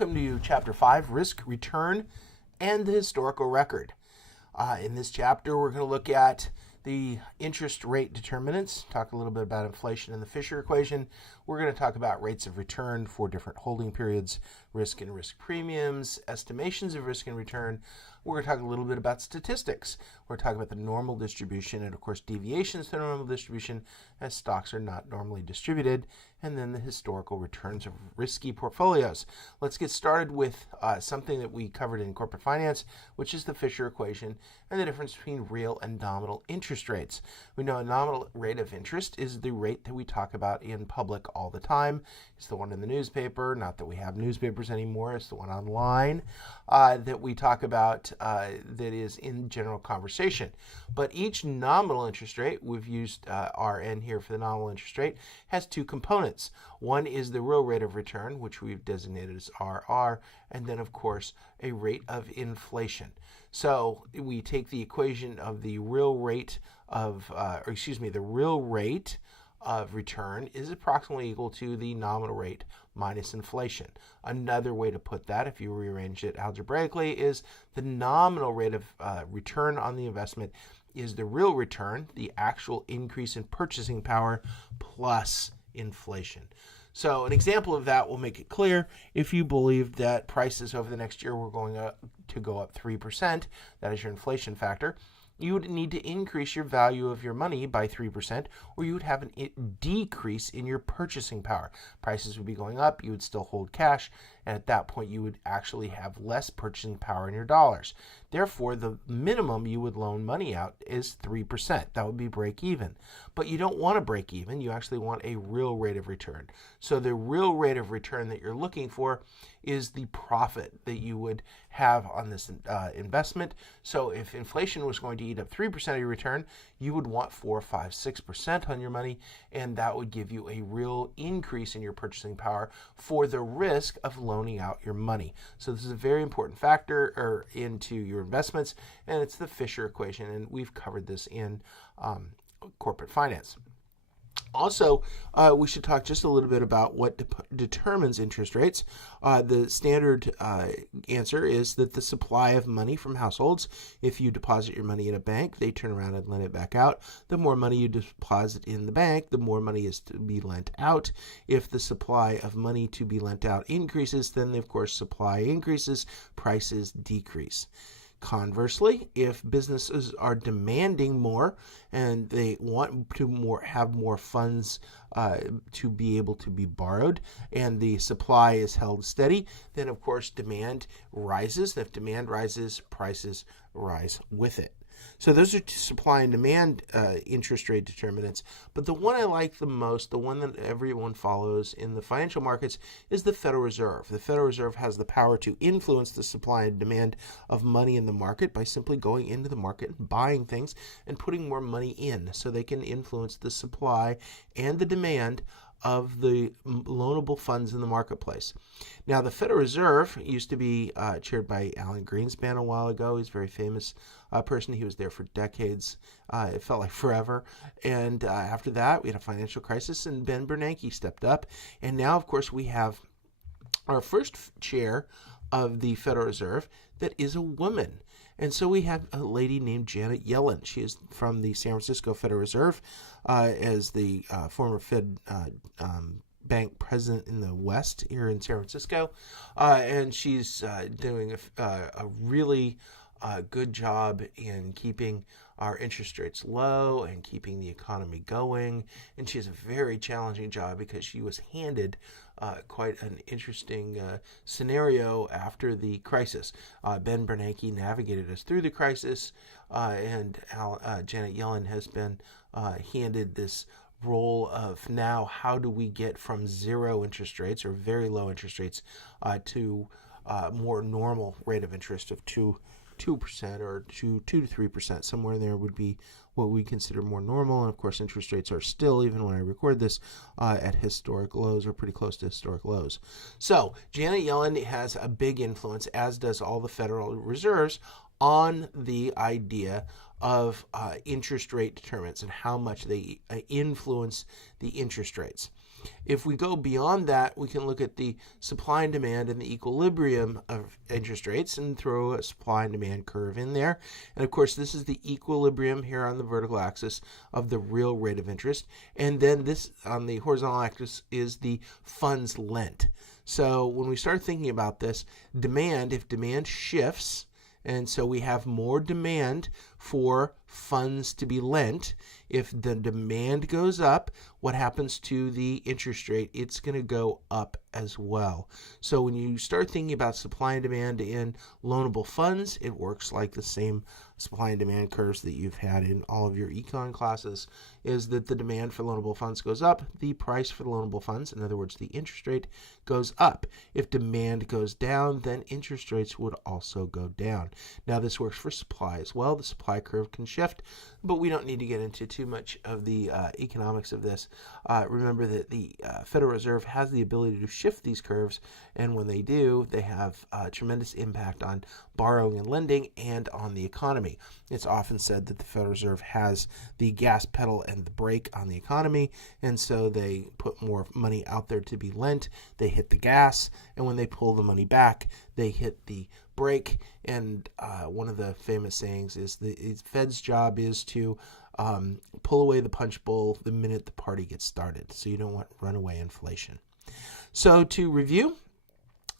Welcome to Chapter 5, Risk, Return, and the Historical Record. In this chapter, we're going to look at the interest rate determinants, talk a little bit about inflation and the Fisher equation. We're going to talk about rates of return for different holding periods, risk and risk premiums, estimations of risk and return. We're going to talk a little bit about statistics. We're going to talk about the normal distribution and, of course, deviations to the normal distribution as stocks are not normally distributed, and then the historical returns of risky portfolios. Let's get started with something that we covered in corporate finance, which is the Fisher equation and the difference between real and nominal interest rates. We know a nominal rate of interest is the rate that we talk about in public all the time. It's the one in the newspaper, not that we have newspapers anymore, it's the one online that we talk about that is in general conversation. But each nominal interest rate, we've used RN here for the nominal interest rate, has two components. One is the real rate of return, which we've designated as RR, and then, of course, a rate of inflation. So we take the equation of the real rate of, the real rate of return is approximately equal to the nominal rate minus inflation. Another way to put that, if you rearrange it algebraically, is the nominal rate of return on the investment is the real return, the actual increase in purchasing power, plus inflation. So an example of that will make it clear. If you believe that prices over the next year were going to go up 3%, that is your inflation factor, you would need to increase your value of your money by 3%, or you would have a decrease in your purchasing power. Prices would be going up, you would still hold cash, and at that point you would actually have less purchasing power in your dollars. Therefore, the minimum you would loan money out is 3%. That would be break even. But you don't want to break even, you actually want a real rate of return. So the real rate of return that you're looking for is the profit that you would have on this investment. So if inflation was going to eat up 3% of your return, you would want 4, 5, 6% on your money, and that would give you a real increase in your purchasing power for the risk of loaning out your money. So this is a very important factor into your investments, and it's the Fisher equation, and we've covered this in corporate finance. Also, we should talk just a little bit about what determines interest rates. The standard answer is that the supply of money from households, if you deposit your money in a bank, they turn around and lend it back out. The more money you deposit in the bank, the more money is to be lent out. If the supply of money to be lent out increases, then, of course, supply increases, prices decrease. Conversely, if businesses are demanding more and they want to have more funds to be able to be borrowed and the supply is held steady, then of course demand rises. If demand rises, prices rise with it. So those are supply and demand interest rate determinants. But the one I like the most, the one that everyone follows in the financial markets, is the Federal Reserve. The Federal Reserve has the power to influence the supply and demand of money in the market by simply going into the market and buying things and putting more money in, so they can influence the supply and the demand of the loanable funds in the marketplace. Now, the Federal Reserve used to be chaired by Alan Greenspan a while ago. He's a very famous person. He was there for decades. It felt like forever. And after that, we had a financial crisis, and Ben Bernanke stepped up. And now, of course, we have our first chair of the Federal Reserve that is a woman. And so we have a lady named Janet Yellen. She is from the San Francisco Federal Reserve as the former Fed bank president in the West here in San Francisco. And she's doing a really good job in keeping our interest rates low and keeping the economy going. And she has a very challenging job because she was handed quite an interesting scenario after the crisis. Ben Bernanke navigated us through the crisis, and Janet Yellen has been handed this role of now how do we get from zero interest rates or very low interest rates to more normal rate of interest of 2% or 2 to 3%. Somewhere there would be what we consider more normal. And of course, interest rates are still, even when I record this, at historic lows or pretty close to historic lows. So Janet Yellen has a big influence, as does all the Federal Reserves, on the idea of interest rate determinants and how much they influence the interest rates. If we go beyond that, we can look at the supply and demand and the equilibrium of interest rates and throw a supply and demand curve in there. And of course, this is the equilibrium here on the vertical axis of the real rate of interest. And then this on the horizontal axis is the funds lent. So when we start thinking about this, demand, if demand shifts, and so we have more demand for funds to be lent. If the demand goes up, what happens to the interest rate? It's going to go up as well. So when you start thinking about supply and demand in loanable funds, it works like the same supply and demand curves that you've had in all of your econ classes, is that the demand for loanable funds goes up, the price for the loanable funds, in other words, the interest rate, goes up. If demand goes down, then interest rates would also go down. Now this works for supply as well. The supply curve can shift, but we don't need to get into too much of the economics of this. Remember that the Federal Reserve has the ability to shift these curves, and when they do, they have a tremendous impact on borrowing and lending and on the economy. It's often said that the Federal Reserve has the gas pedal and the brake on the economy, and so they put more money out there to be lent. They hit the gas, and when they pull the money back, they hit the brake. And one of the famous sayings is the Fed's job is to pull away the punch bowl the minute the party gets started, so you don't want runaway inflation. So to review,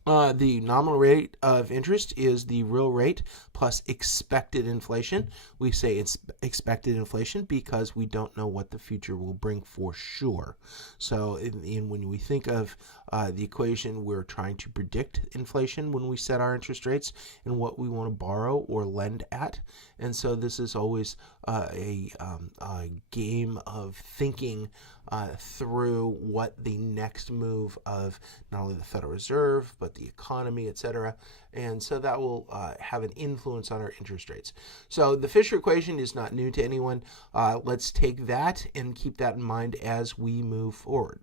the nominal rate of interest is the real rate plus expected inflation. We say it's expected inflation because we don't know what the future will bring for sure. So when we think of the equation, we're trying to predict inflation when we set our interest rates and what we want to borrow or lend at. And so this is always a game of thinking through what the next move of not only the Federal Reserve, but the economy, etc. And so that will have an influence on our interest rates. So the Fisher equation is not new to anyone. Let's take that and keep that in mind as we move forward.